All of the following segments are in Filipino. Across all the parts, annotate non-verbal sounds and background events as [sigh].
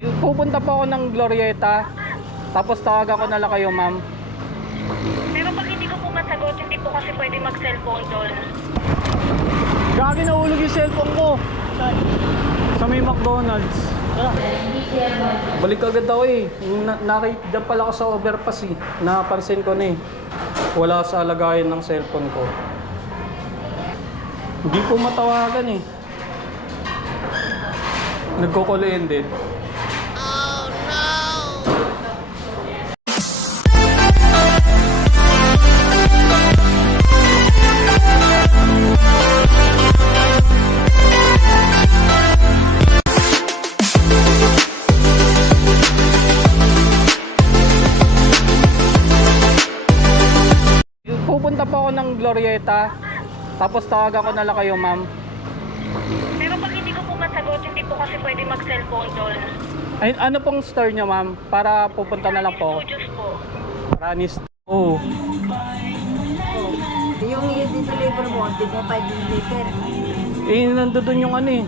Pupunta po ako ng Glorieta. Tapos tawagan ko na lang kayo, ma'am. Pero pag hindi ko po masagot, hindi po kasi pwede mag-cellphone doon. Gagi nahulog yung cellphone ko. Sa may McDonald's. Balik agad ako eh. Na, pala ako sa overpass eh. Napansin ko na eh. Wala sa lagayan ng cellphone ko. Hindi po matawagan eh. Nagko-call ended. Pupunta po ako ng Glorieta. Tapos tawagan ko na lang kayo, ma'am. Pero pag hindi ko po masagot, hindi po kasi pwede mag-cellphone doon. Ay, ano pong store nyo, ma'am? Para pupunta na lang po ako. Studios po. Ranis. Oh. Yung i-deliver mo, di mo 5 liter. Eh, nandoon yung ano eh.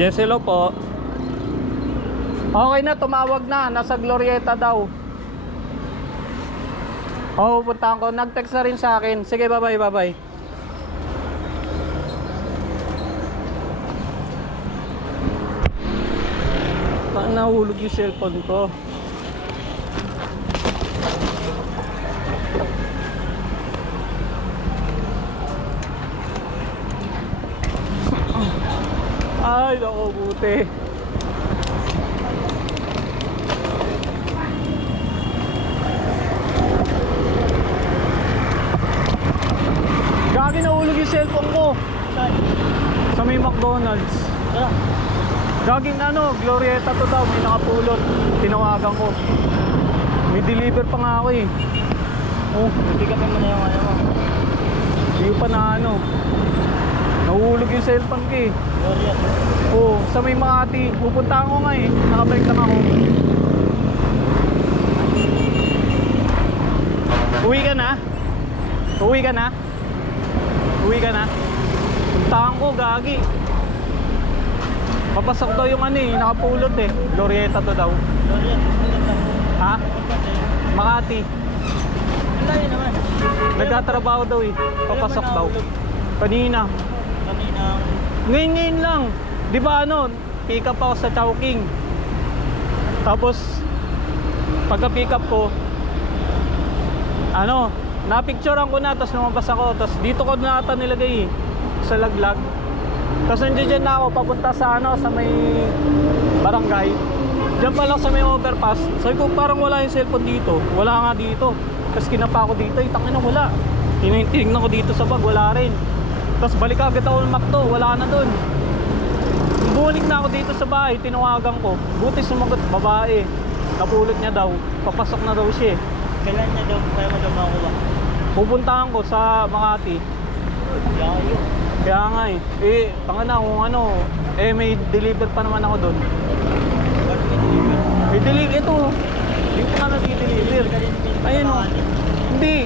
Yes, hello po. Okay na, tumawag na. Nasa Glorieta daw. Oo, oh, puntahan ko. Nag-text na rin sa akin. Sige, bye-bye, bye-bye. Parang nahulog yung cellphone ko. Ay, naku, buti. Gagi nahulog yung cellphone ko. Sa may McDonald's. Gaging ano, Glorieta to daw, may nakapulot. Tinawagan ko. May deliver pa nga ako eh. Oh, Tigapin mo na yung ano mo. hindi pa na ano. Nahulog yung cellphone ko eh. Oh, sa may Makati. Pupunta ako nga eh. Nakabike lang ako. Uwi ka na? Uwi ka na? Uwi ka na? Puntahan ko, gagi. Papasok daw yung ano eh, nakapulot eh. Glorieta to daw. Ha? Makati. Ang layo naman. Nagtatrabaho daw eh. Papasok daw. Kanina. Kanina. Ngayon ngayon lang. Di ba ano, pick up ako sa Chowking. Tapos, pagka pick up ko, ano, napicturean ko na, tapos lumabas ako. Tapos dito ko na ata nilagay eh, sa laglag. Tapos nandiyan na ako, papunta sa ano, sa may barangay. Diyan pa lang sa may overpass. Sabi ko, parang wala yung cellphone dito. Wala nga dito. Tapos kinapa ako dito, itangin na wala. Tin- Tinignan ko dito sa bag, wala rin. Tapos balik agad ako ng Macdo, wala na dun. Nung Bumalik na ako dito sa bahay, tinawagan ko. Buti sumagot, babae. Napulot niya daw. Papasok na daw siya eh. Kailan niya daw, kaya mo daw makuha? Pupuntahan ko sa Makati. Layo. Kaya nga eh. Eh, tanga na kung ano. Eh, may deliver pa naman ako doon. May deliver? Ito. Hindi ko na nag-deliver. Ayun o. Makati. Hindi.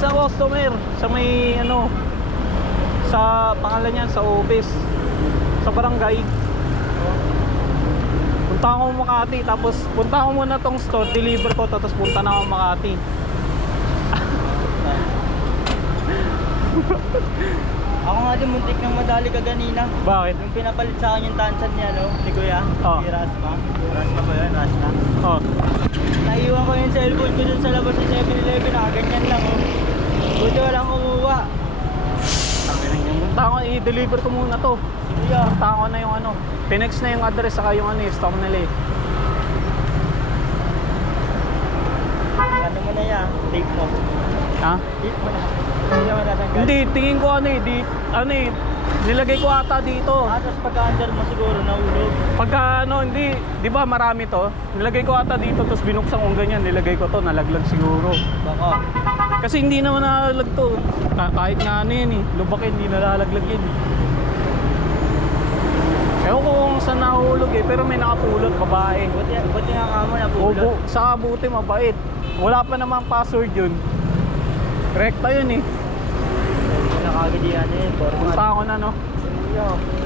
Sa customer. Sa may ano. Sa pangalan niyan, sa office. Sa barangay. Punta ako Makati. Tapos punta ako muna tong store. Deliver ko. Tapos punta na ako Makati. [laughs] Ako nga din muntik nang madali ka ganina. Bakit? Yung pinapalit sa akin yung tansan niya, no? Si Kuya. Oh. Si Rasma. Rasma ba yun? Rasma. Oh. Naiwan ko yung cellphone ko dun sa labas ng 7-Eleven. Nakaganyan lang, oh. Buti walang kumuha. Punta ako. I-deliver ko muna to. Kuya. Punta ako na yung ano. Pinex na yung address saka yung ano, yung stock nila eh. Ano mo na yan? Tape mo. Ha? Tape mo na. Hindi mo natanggal. Hindi, tingin ko ano eh, di, ano eh, nilagay ko ata dito. Ah, tapos pagka-under mo siguro nahulog. Pagka ano, hindi, di ba marami to? Nilagay ko ata dito, tapos binuksan kong ganyan, nilagay ko to, nalaglag siguro. Baka. Kasi hindi naman nalalag to. Ka- kahit nga ano yan eh. Lubak hindi nalalaglag yun. Ewan ko kung saan nahulog eh. Pero may nakapulot, babae. Buti, buti nga kamo na Obo, pulot. sa buti mabait. Wala pa namang password yun. Rekta yun eh. Nakagad yan eh. Punta ako na no.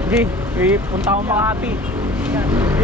G, eh, punta ako Makati. G.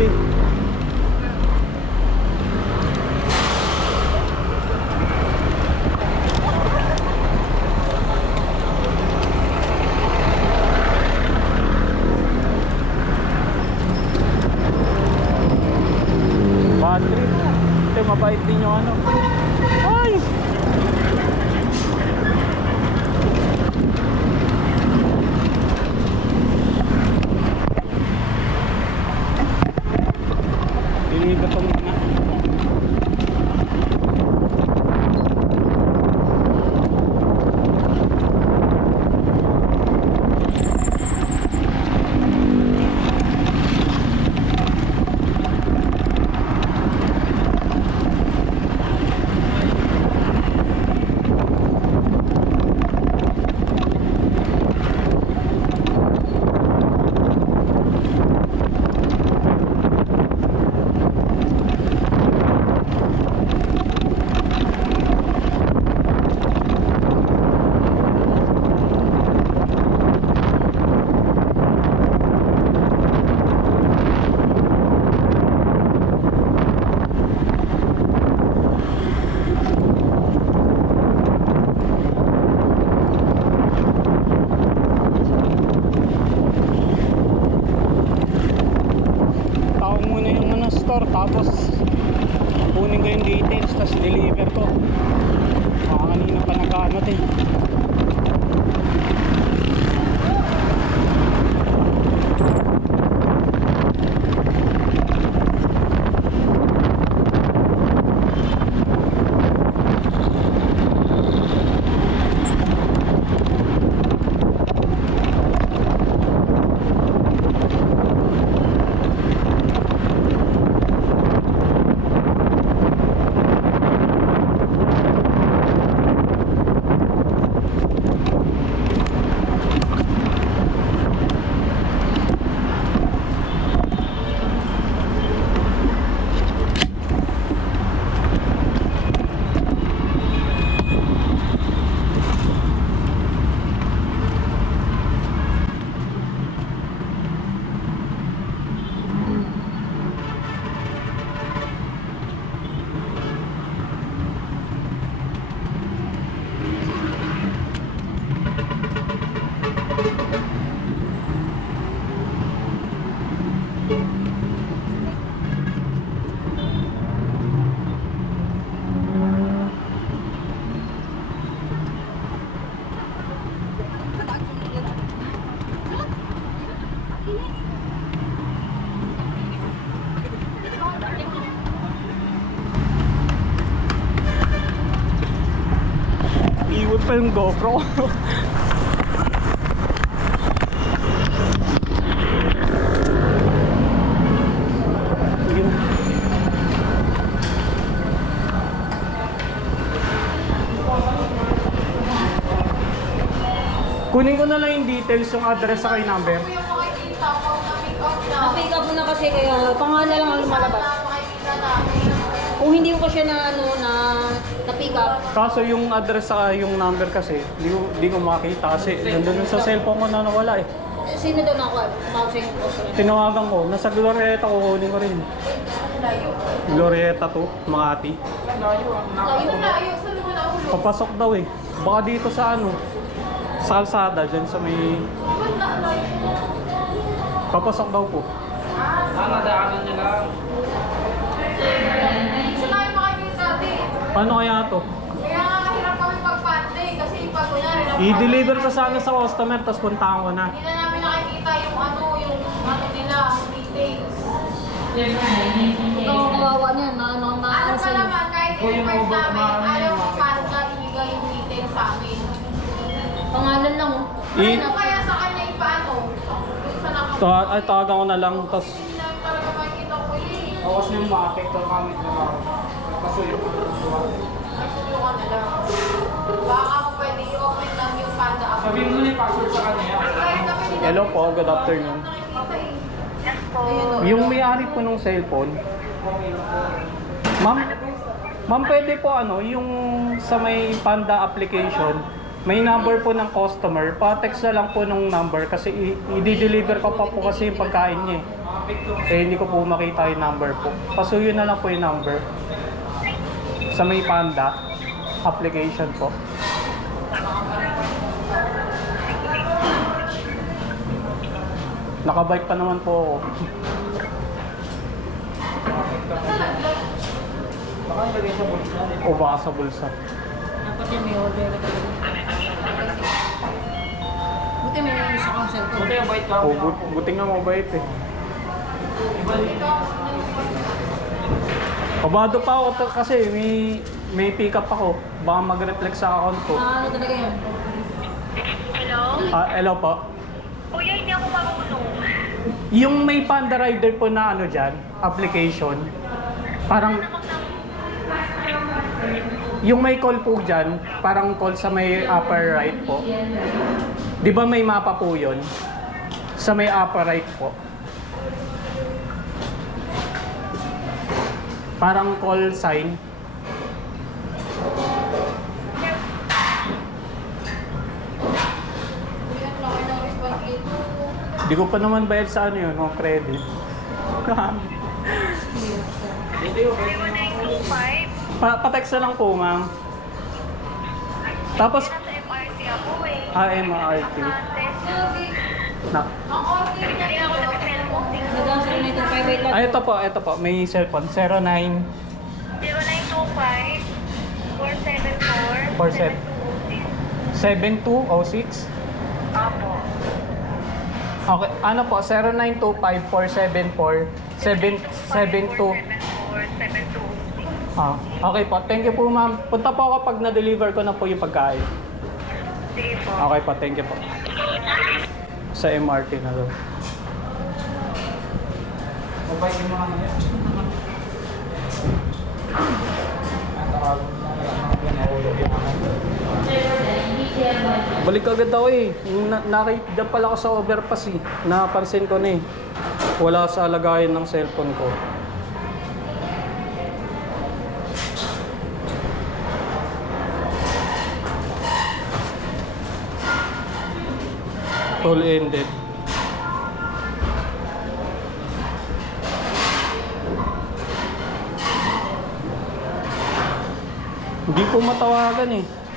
pa yung GoPro. Kunin ko na lang yung details, yung address sa kay number. Na-pick up mo na kasi kaya pangalan lang ang lumalabas. Kung hindi pa siya na ano na na-pick up, Kaso yung address sa yung number kasi, di ko, di ko makita kasi nandun sa cellphone ko na nawala eh. sino daw na ako? Tumawag sa inyo boss. Tinawagan ko, nasa Glorieta ko, kunin ko rin. Glorieta to, Makati. Layo. Papasok daw eh. Baka dito sa ano, sa kalsada, dyan sa may... Papasok daw po. Sinabi makikita din. Paano kaya to? Kaya nga hirap kami pag-pante kasi pag kunyari na I-deliver ko sana sa customer, tapos puntahan ko na. hindi na namin nakikita yung ano, yung ano nila, yung details. Ikaw ang kawawa niyan, maano ang Ano maano pa sa'yo. naman, kahit i-report namin, ayaw ko paano ka ibigay yung details sa amin. Pangalan lang oh. I- Ano kaya sa kanya ipaano? Yung sa naka... Ta ay, tawagan ko na lang, tapos... Hindi namin talaga makikita ko eh. Awas na yung makapekto kami na po, good afternoon. Yung may-ari po ng cellphone, ma'am, ma'am pwede po ano, yung sa may Panda application, may number po ng customer, pa-text na lang po ng number kasi i-deliver ko pa po kasi yung pagkain niya eh. Eh, hindi ko po makita yung number po. Pasuyo na lang po yung number. Sa may Panda application po. Nakabike pa naman po ako. Baka ilagay sa bulsa. O baka sa bulsa. Dapat yung may order. Buti may isa kang cellphone. Buti yung bait ka. O, but, buti nga mabait eh. Kabado pa ako kasi may may pick up ako. Baka mag-reflect sa account ko. Ah, ano talaga yun? Hello? Ah, hello po. Kuya, hindi ako marunong. Yung may Panda Rider po na ano dyan, application, parang yung may call po dyan, parang call sa may upper right po. Di ba may mapa po yun? Sa may upper right po. Parang call sign. Di ko pa naman bayad sa ano yun, no credit. Buti yung bait. 0925. pa patext na lang po, ma'am. Tapos, Nasa MRT ako eh. ah, MRT. Na. Hindi ako nag-cellphone. Hanggang 0925 lang. Ah, ito po, ito po. May cellphone. 09 0925 474 47. 7206. Apo. Okay, ano po? 0925-474-772. 474 Ah, okay po. Thank you po, ma'am. Punta po ako pag na-deliver ko na po yung pagkain. Sige po. Okay po, thank you po. Sa MRT na doon. Mabait yung mga ano yan. Ang tawag na lang, mga pinahulog yung mga. Balik agad ako eh. Na, nakita pala ako sa overpass eh. Napansin ko na eh. Wala sa lagayan ng cellphone ko. All ended. Hindi po matawagan eh.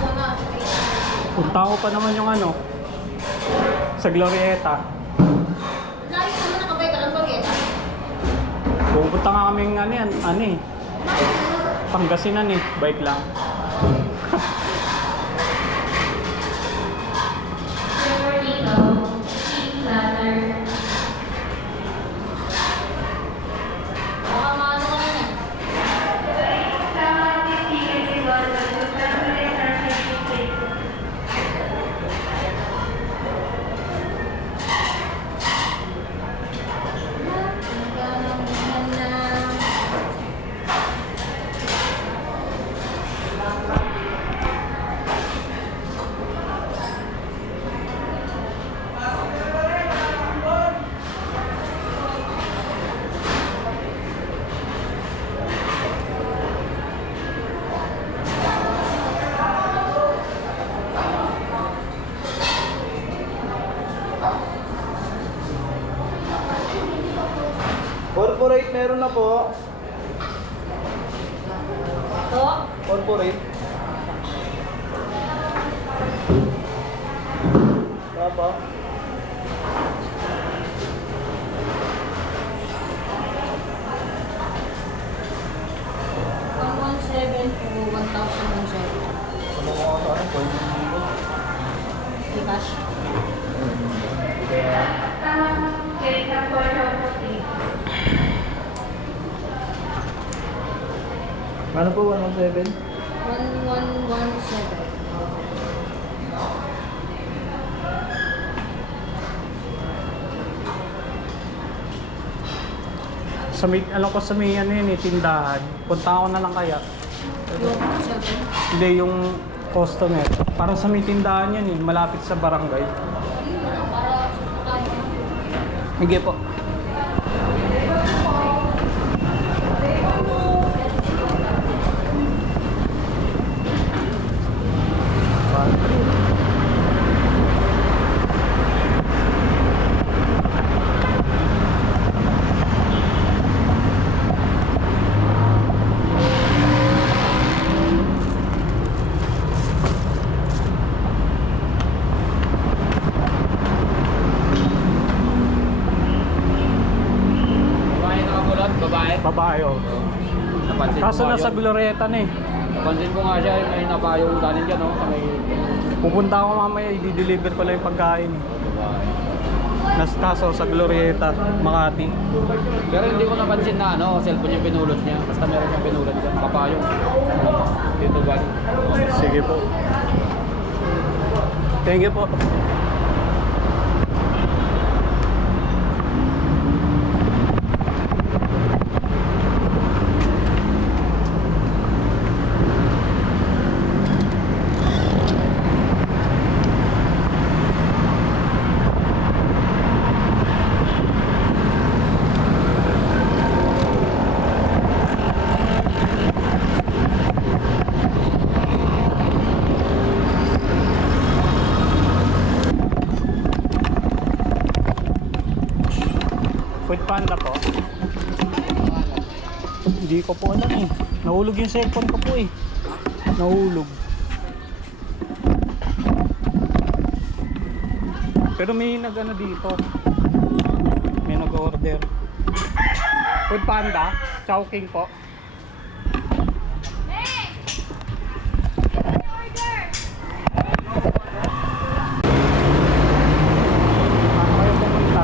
Muna. Punta ko pa naman yung ano. Sa Glorieta. Lagi naman nakabay ka lang pag Pupunta nga kaming ano yan, ano eh. Pangasinan eh, bike lang. Ano po 117? 1117. Sa may, alam ko sa may ano yun eh, tindahan. Punta ako na lang kaya. Yung 7. Hindi, yung customer. Parang sa may tindahan yun eh, malapit sa barangay. Sige po. Babae nakakulot, babae. Babae oh. Napansin Kaso ko nga nasa yun. Glorieta na eh. Napansin ko nga siya, may napayong kanin dyan, no? Sa may Pupunta ako mamaya, i-deliver ko lang yung pagkain. eh. babae. Nas kaso sa Glorieta, Makati. Pero hindi ko napansin na ano, cellphone yung pinulot niya. Basta meron siyang pinulot dyan. Kapayong. Dito ba? Sige po. Thank you po. Food Panda po. Hindi ko po alam eh. Nahulog yung cellphone ko po eh. Nahulog. Pero may nag-ano dito. May nag-order. Food Panda, Chowking po. Saan kayo pumunta?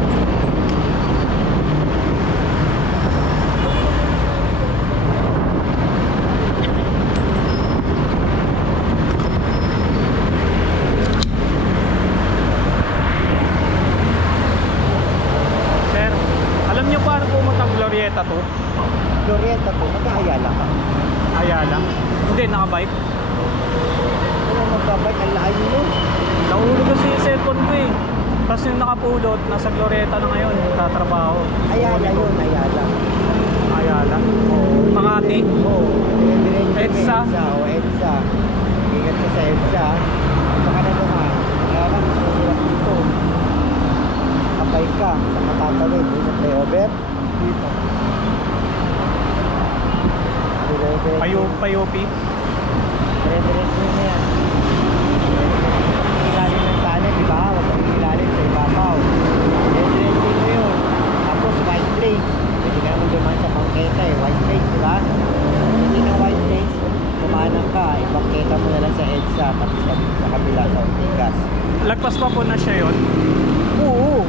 Sir, alam niyo paano pumunta ang Glorieta to? Glorieta po, nag-aayala ka. Ayala. Hindi, nakabike. Ano magbabay, ang layo mo. Nahulog kasi yung cellphone ko eh. Tapos yung nakapulot, nasa Glorieta na ngayon, tatrabaho. Ayala yun, ayala. Ayala. Makati. Oo. Dire-diretso may EDSA. EDSA, o EDSA. Ingat ka sa EDSA. Baka na naman. Kaya lang, mahirap dito. Kapay ka, sa matatawid, dito sa flyover. Dito. Payo, payopi. Dire-diretso na yan. Ilalim ng tunnel, di ba? Huwag kang ilalim sa ibabaw. Dire-diretso mo yun. Tapos white place. Pwede ka naman dumaan sa bangketa eh. White place, di ba? Hindi na white place. Kumanan ka, ibangketa mo na lang sa EDSA, pati sa, kabila sa Ortigas. Lagpas pa po na siya yon. Oo.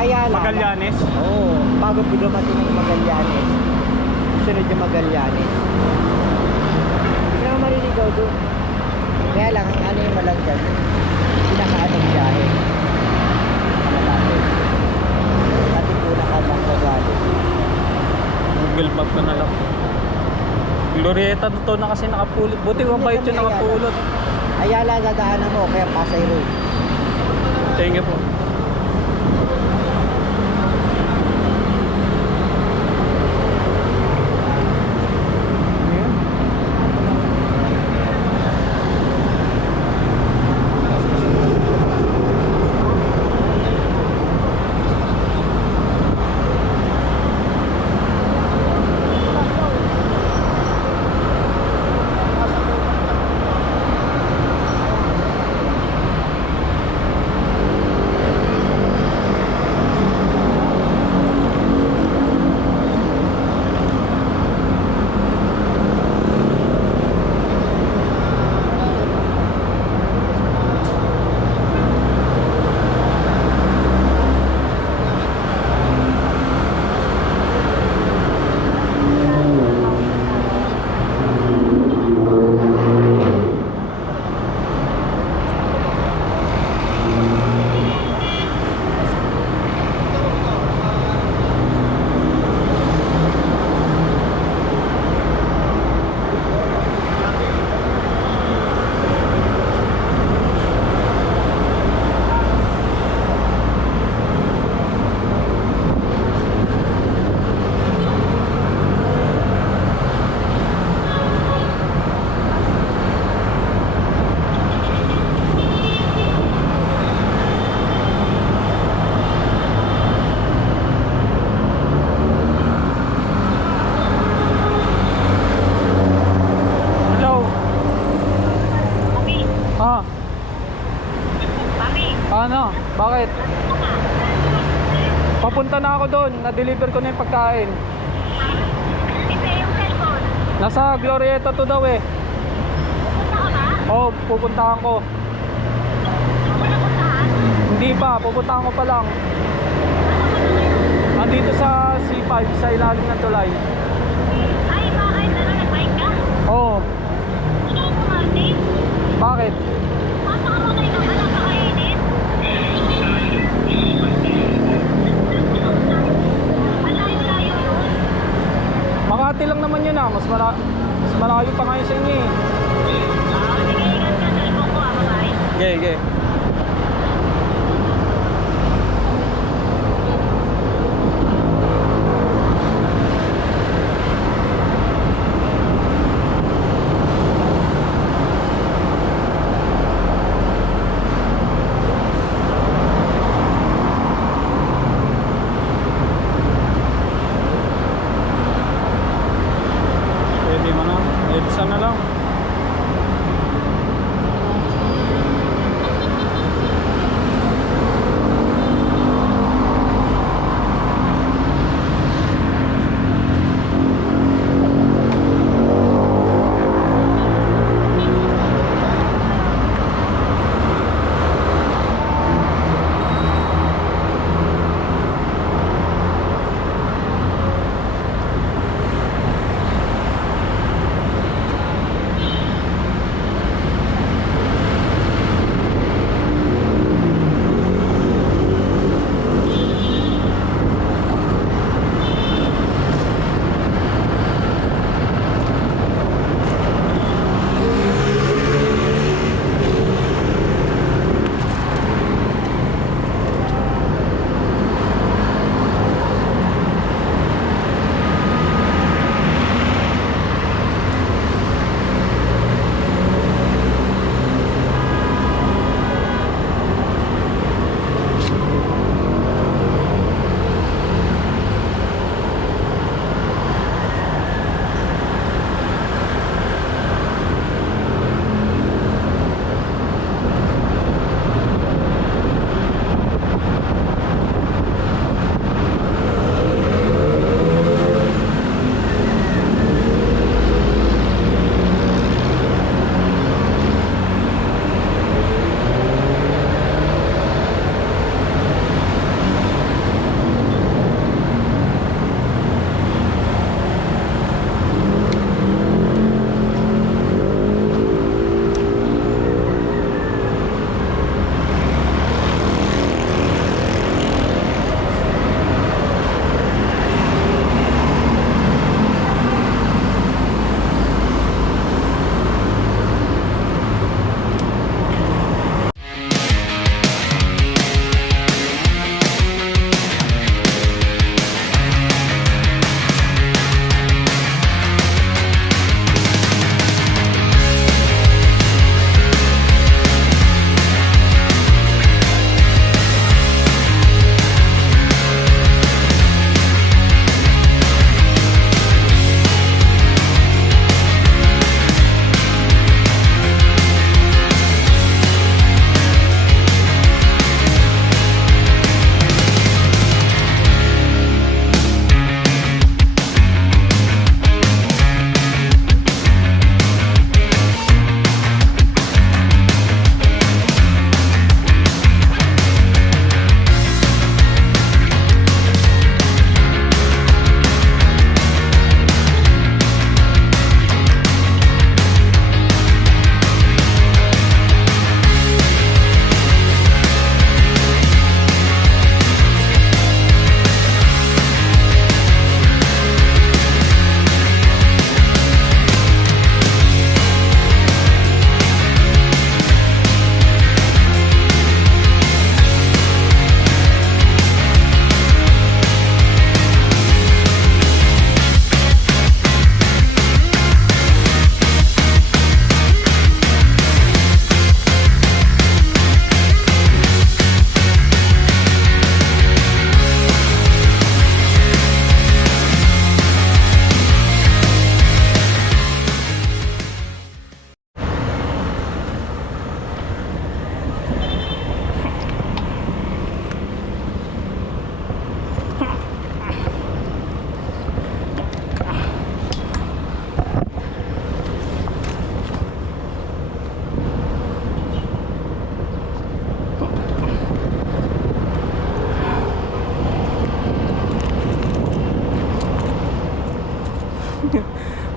Ayala. Magallanes. Oo. Bago po dumating ang Magallanes. Sunod yung Magallanes. Hindi naman maliligaw doon. Kaya lang, ang ano yung malang dyan, pinakaanong biyahe. Malapit. Dati po nakabang gagali. Google Map ko na lang. Glorieta to na kasi nakapulot. Buti mabait yung nakapulot. Ayala dadaanan mo, kaya Pasay Road. Thank you po. Papunta na ako doon. Na-deliver ko na yung pagkain. Hindi, yung cellphone. Nasa Glorieta to daw eh. Pupunta ka ba? Oo, pupuntahan ko. Wala puntahan? Hindi pa, pupuntahan ko pa lang. Andito sa C5, sa ilalim ng tulay. Ay, bakit? Ano, nag-bike ka? Oo, ko, Martin? bakit? Makati lang naman yun ah, mas, mala mas malayo pa ngayon sa inyo eh. Ah, sige,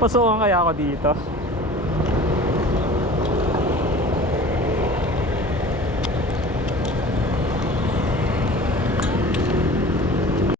Pasukan kaya ako dito.